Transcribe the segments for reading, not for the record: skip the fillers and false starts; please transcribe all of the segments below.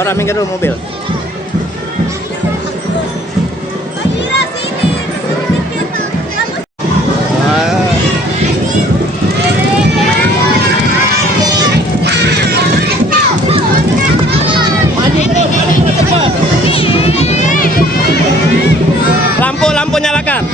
Mora minggir dulu mobil. Lampu nyalakan.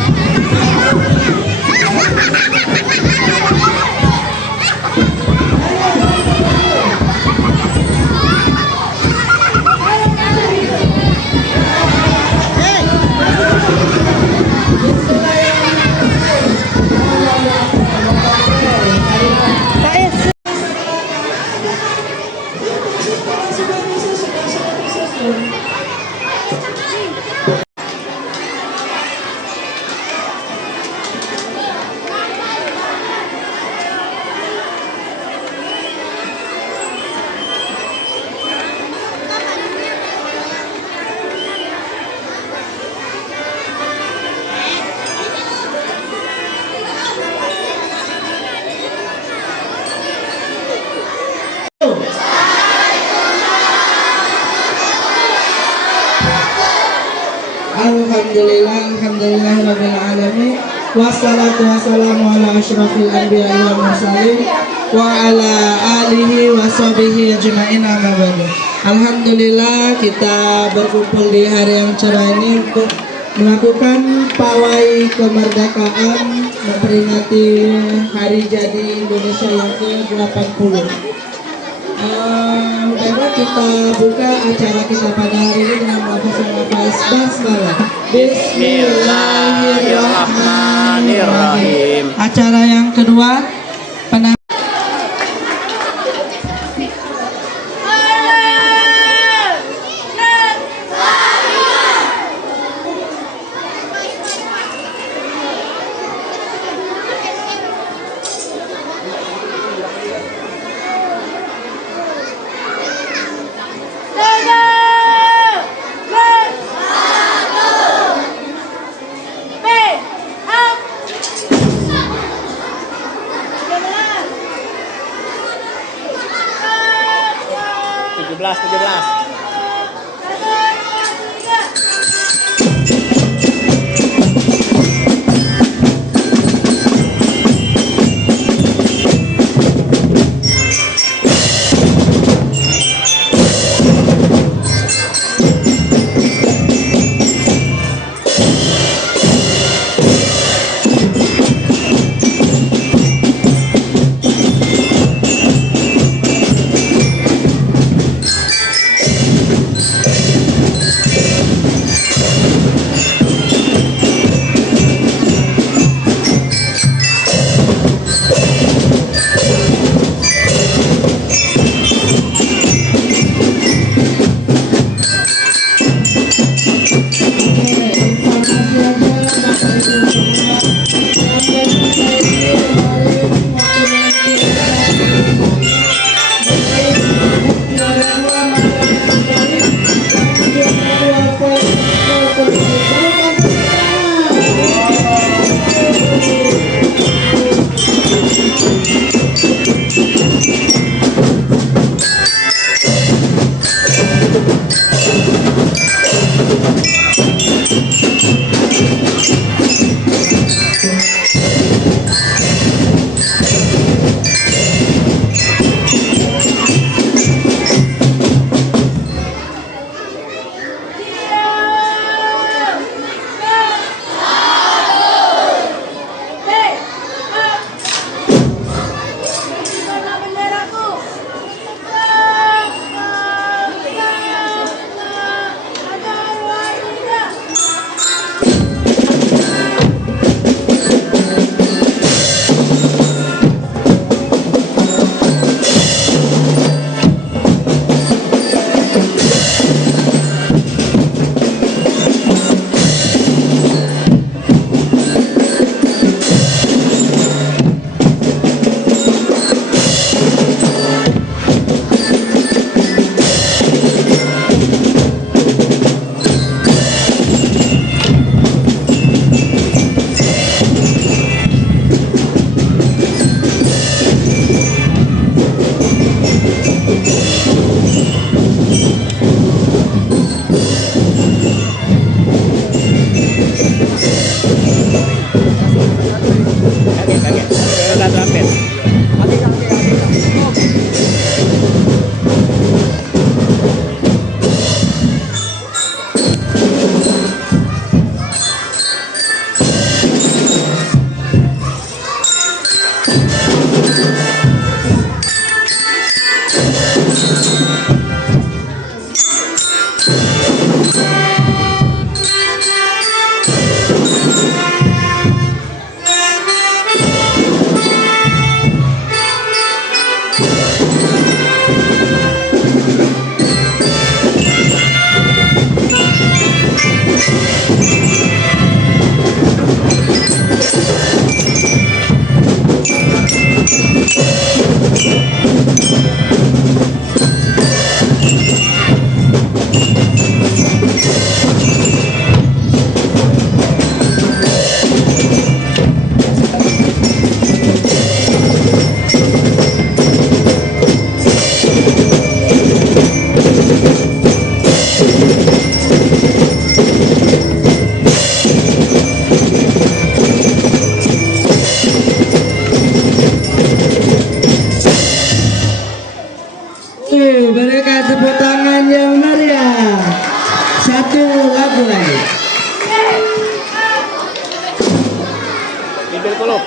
Alhamdulillahirrabbilalamin. Wassalatu wassalamu ala asyrafil anbiya wal mursalin wa ala alihi wa sahbihi ajma'in amma ba'du. Alhamdulillah kita berkumpul di hari yang cerah ini untuk melakukan pawai kemerdekaan memperingati hari jadi Indonesia yang ke-80. Baiklah, kita buka acara kita pada hari ini dengan melafazkan lafaz basmalah. Bismillahirrahmanirrahim. Acara yang kedua penampilan 17. Berikan tepuk tangan yang meriah. Satu lagu lagi. Bibir kolom.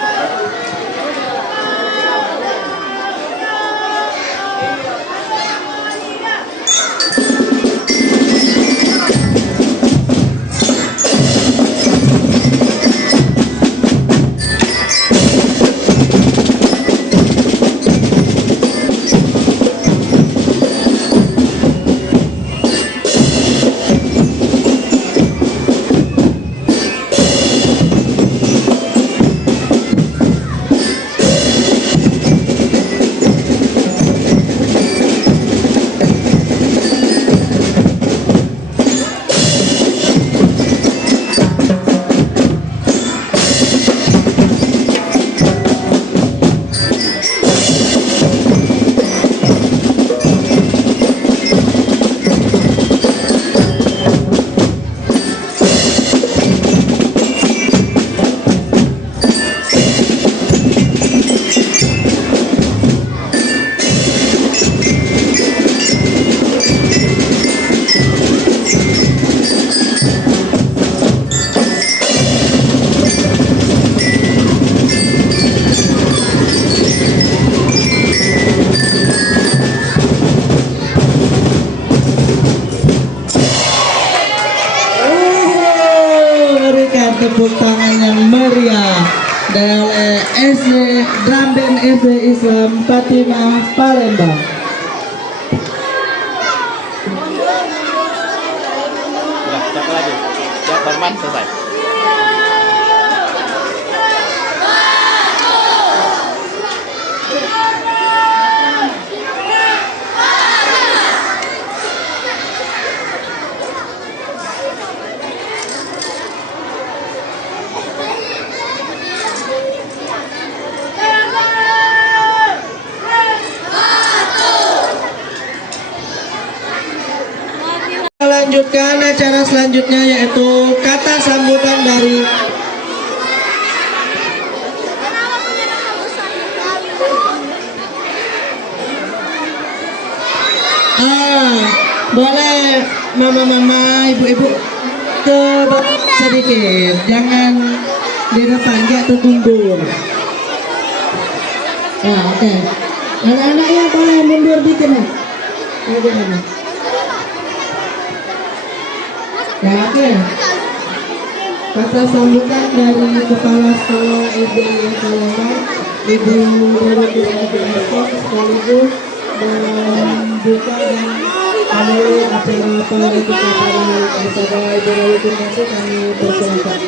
Tepuk tangan yang meriah dari SD Drum Band SD Islam Fatimah Palembang. Udah, satu lagi. Siap, hormat, selesai. Lanjutkan acara selanjutnya yaitu kata sambutan dari boleh mama-mama, ibu-ibu ke sedikit, jangan di depan, dia tertundur. Nah, oke. Anak-anaknya boleh mundur dikit nih. Ya, oke. Kata sambutan dari Kepala Sekolah SD Palembang, Ibu Nurul sekaligus membuka dan melalui acara pelantikan kepada Ibu Nurul kami persilakan.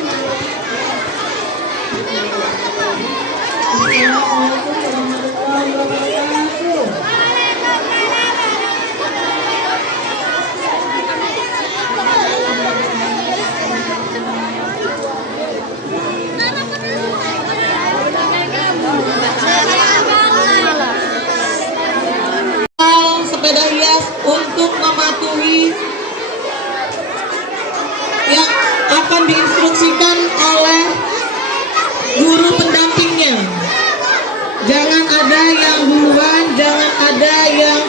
Sepeda hias untuk mematuhi yang akan diinstruksikan oleh guru pendampingnya. Jangan ada yang duluan, jangan ada yang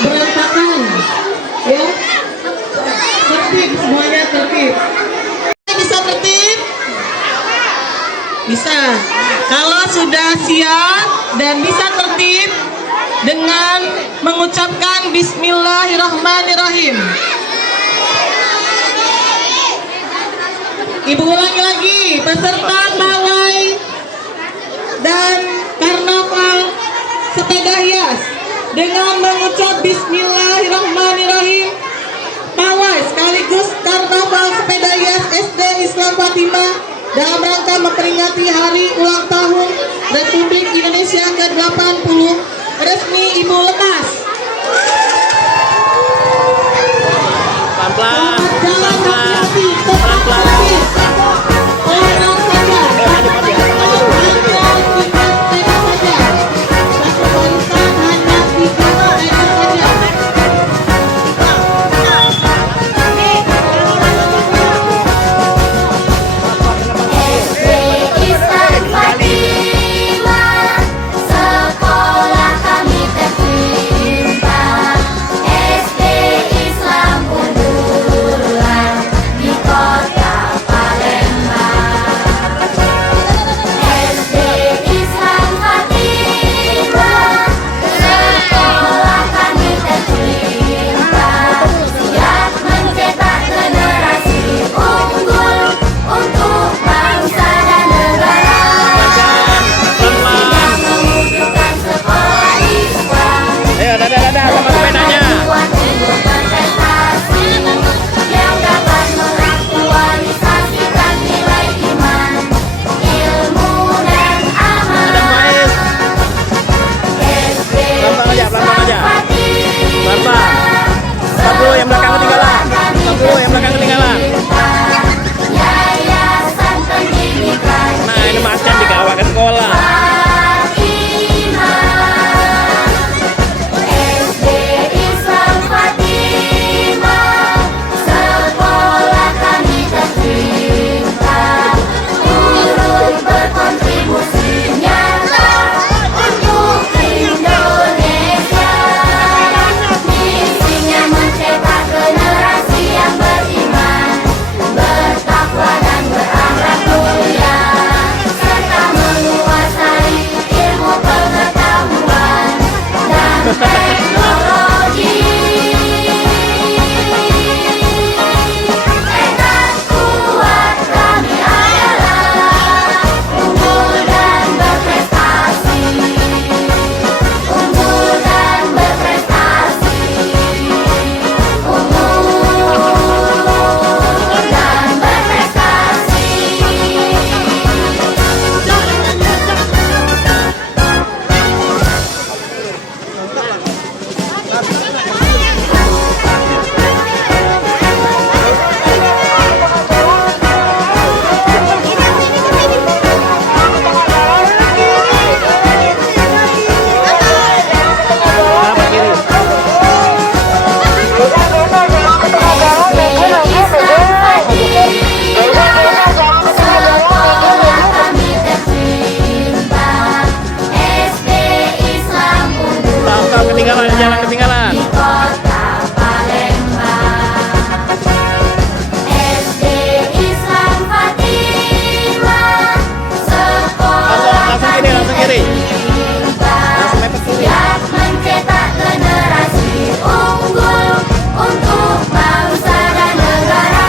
berantakan, ya. Tertib, semuanya tertib. Bisa tertib? Bisa. Kalau sudah siap dan bisa tertib dengan mengucapkan Bismillahirrahmanirrahim. Ibu ulangi lagi, peserta pawai dan karnaval sepeda hias dengan mengucap Bismillahirrahmanirrahim. Pawai sekaligus karnaval sepeda hias SD Islam Fatimah dalam rangka memperingati hari ulang tahun Republik Indonesia ke-80 resmi Ibu lepas. Pelan-pelan, Jalan pelan-pelan, hati-hati, pelan-pelan. orang saja. Hanya tiga sepeda saja. Satu barisan hanya 3 sepeda saja. SD Islam Fatimah, sekolah kami tercinta. SD Islam unggulan di kota Palembang. SD Islam Fatimah, sekolah kami tercinta. Siap mencetak generasi unggul untuk bangsa dan negara. Visinya mewujudkan sekolah Islam Ayo, dadah, sama sepedanya. membuat unggul berprestasi yang dapat mengaktualisasikan nilai iman, ilmu dan amal. Ada Faiz. SD Pelan-pelan aja, pelan-pelan aja. Islam Fatimah, Pelan-pelan. Stop dulu, yang belakang ketinggalan. Stop dulu, yang belakang ketinggalan. Yayasan Pendidikan Nah, ini macan dikawal ke sekolah. Fatimah. SD Islam Fatimah, sekolah kami tercinta. Turut berkontribusi nyata untuk Indonesia. Misinya mencetak generasi yang beriman, bertakwa dan berakhlak mulia, serta menguasai ilmu pengetahuan dan teknologi. Tekad kuat kami adalah unggul dan berprestasi, unggul dan berprestasi, unggul dan berprestasi. Kanan kiri. Sekolah kami tercinta, SD Islam Stop, stop, ketinggalan, jangan ketinggalan. di kota Palembang. SD Islam Fatimah, sekolah Langsung kiri, langsung kiri. tercinta. Langsung mepet kiri. Siap mencetak generasi unggul untuk bangsa dan negara.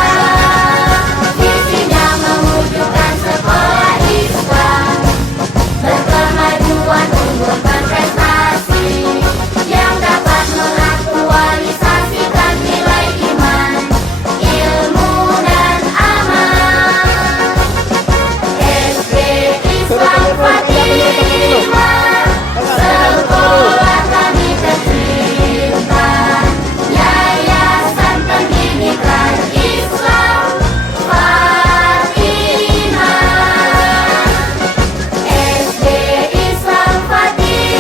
Visinya mewujudkan sekolah Islam, berkemajuan unggul berprestasi, yang dapat mengaktualisasikan nilai iman, ilmu dan amal. SD Islam Fatimah, sekolah kami tercinta. Yayasan Pendidikan Islam Fatimah. SD Islam Fatimah,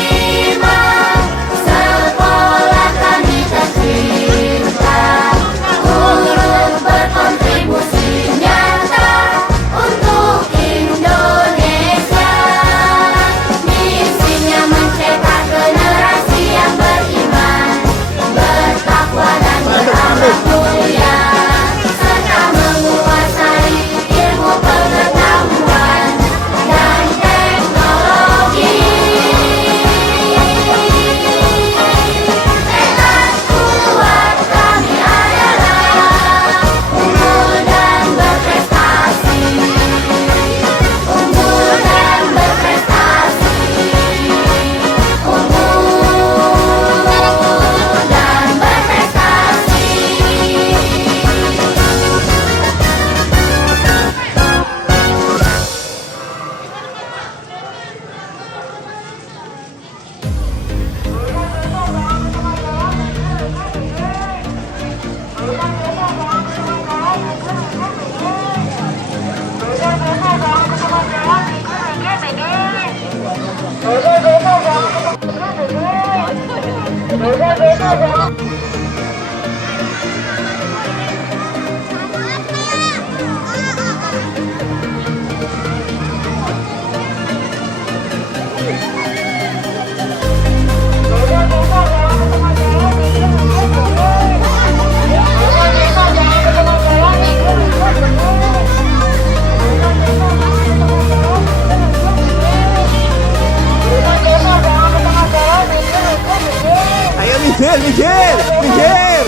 Ayo minggir, minggir, minggir.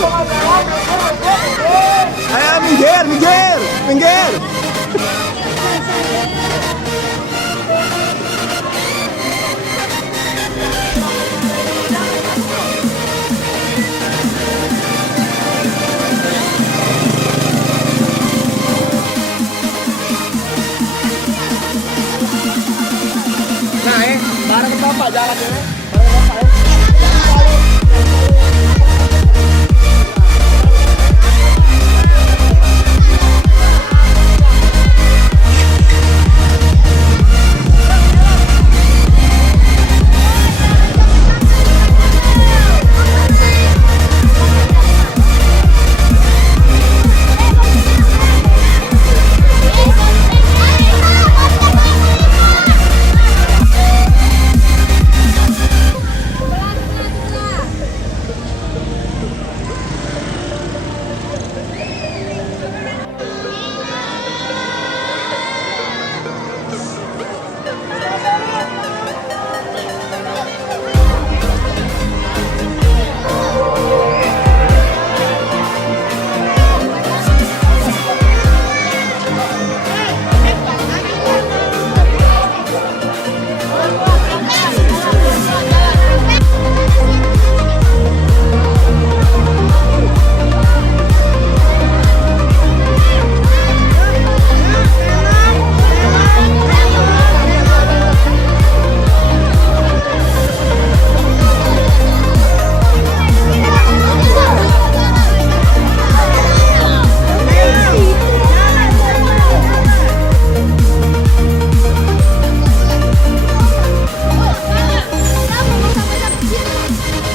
Ayo minggir, minggir, minggir. Nah, bareng bapak jalan ya.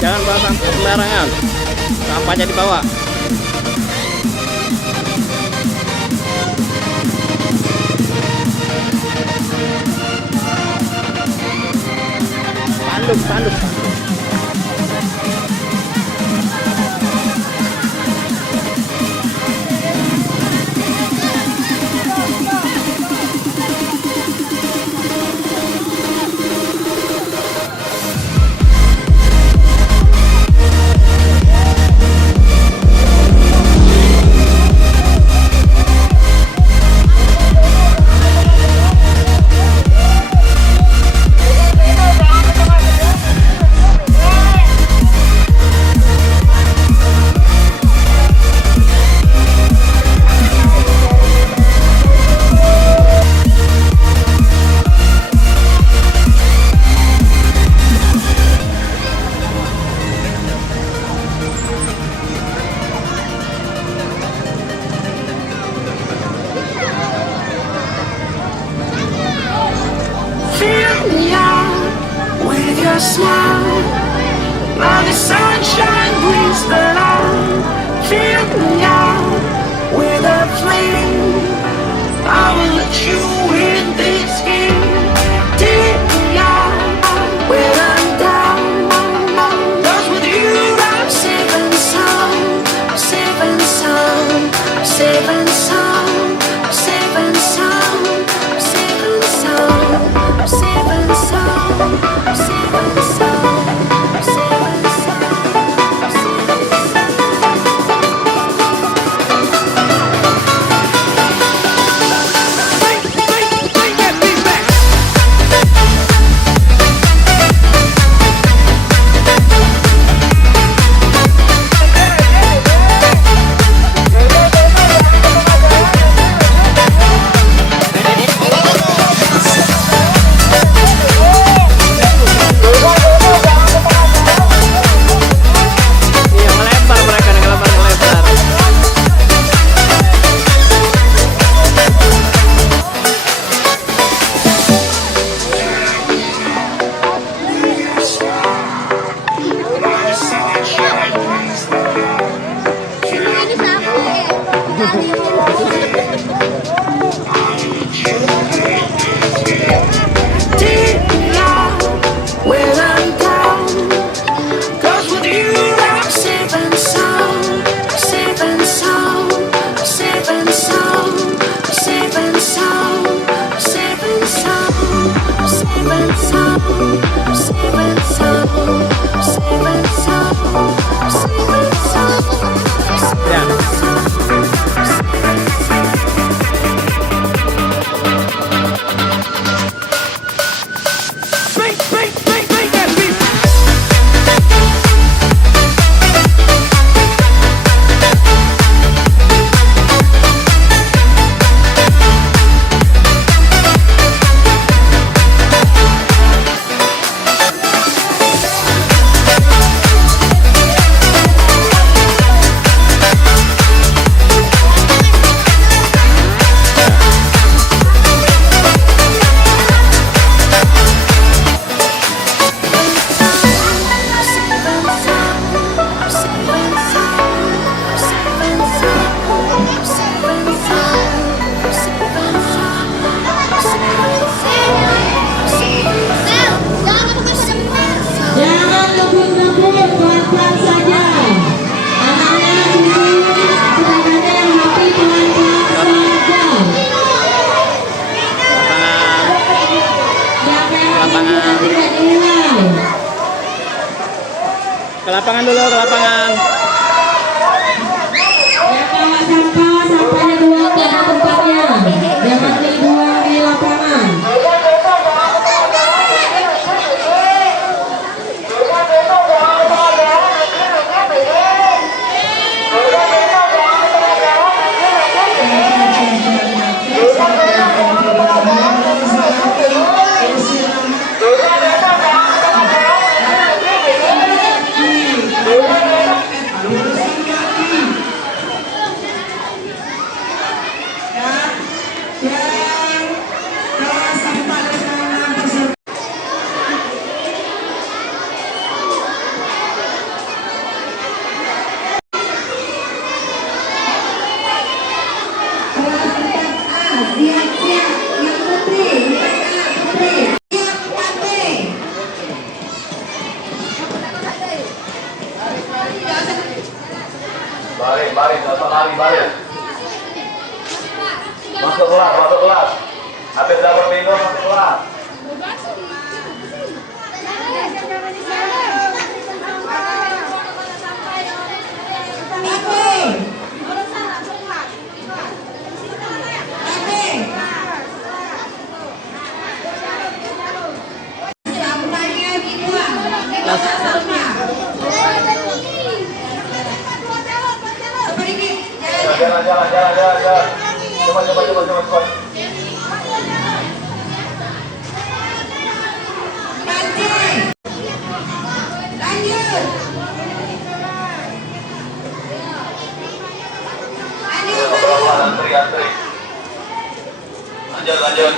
Jangan bawa sampah sembarangan. Sampahnya dibawa. Spanduk, spanduk. your smile. Now the sunshine brings the light. Fill me out with a flame. I will let you in this game. Take me out when I'm down. 'Cause with you I'm safe and sound. I'm safe and sound. I'm safe and sound. I'm safe and sound. I'm safe and sound. I'm safe and sound. I'm safe and sound. I'm safe and sound. I'm safe and Ke lapangan dulu, ke lapangan. Yang bawa sampah, sampahnya buang di ada tempatnya. Jangan dibuang di lapangan. Baris, jangan lari, baris. Masuk kelas. Habis dapat minum, masuk kelas. Jalan. Cepat. Antri. Lanjut.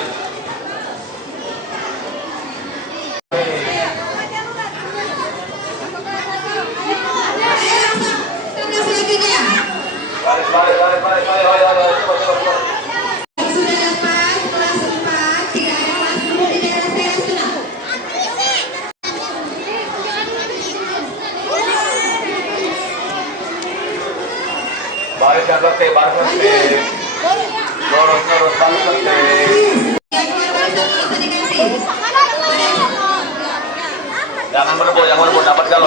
Baris. Cepat. Baris yang letih. Lurus, baris letih. Jangan berebut, dapat galo.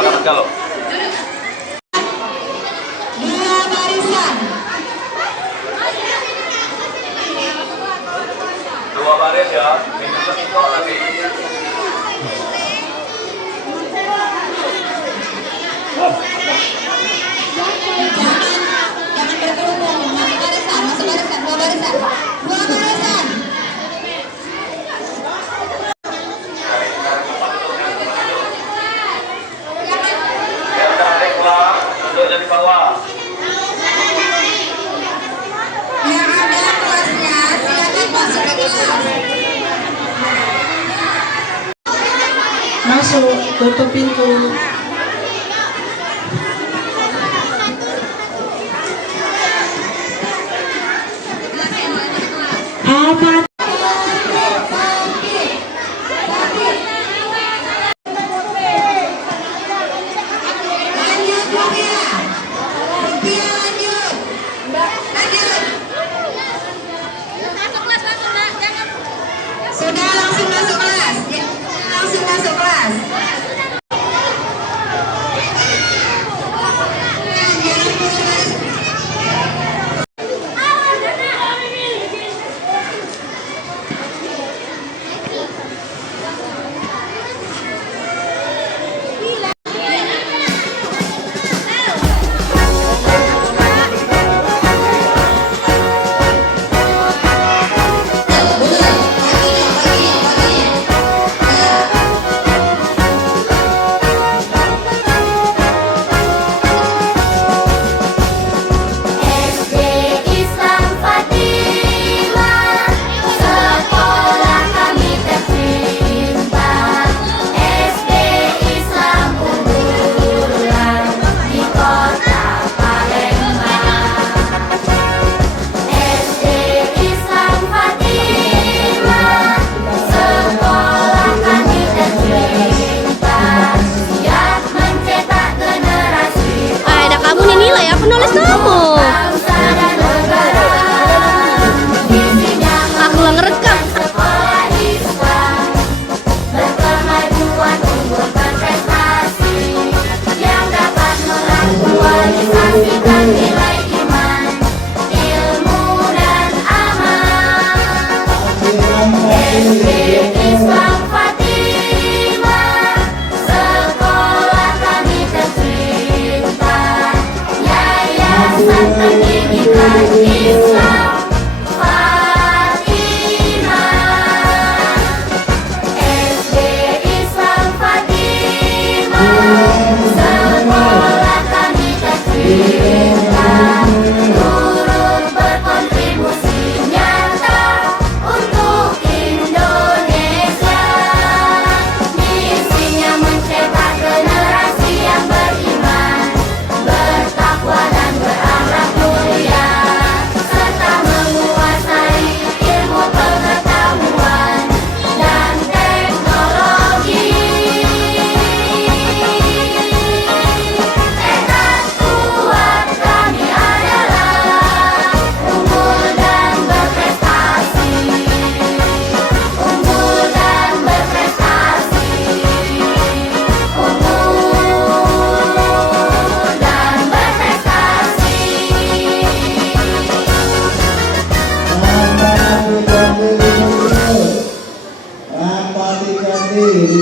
Dua baris ya, minum itu lagi. Di bawah. Yang ada kelasnya, silakan masuk ke kelas. Masuk, tutup pintu. Apa? Sudah langsung masuk kelas.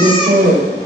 Beautiful.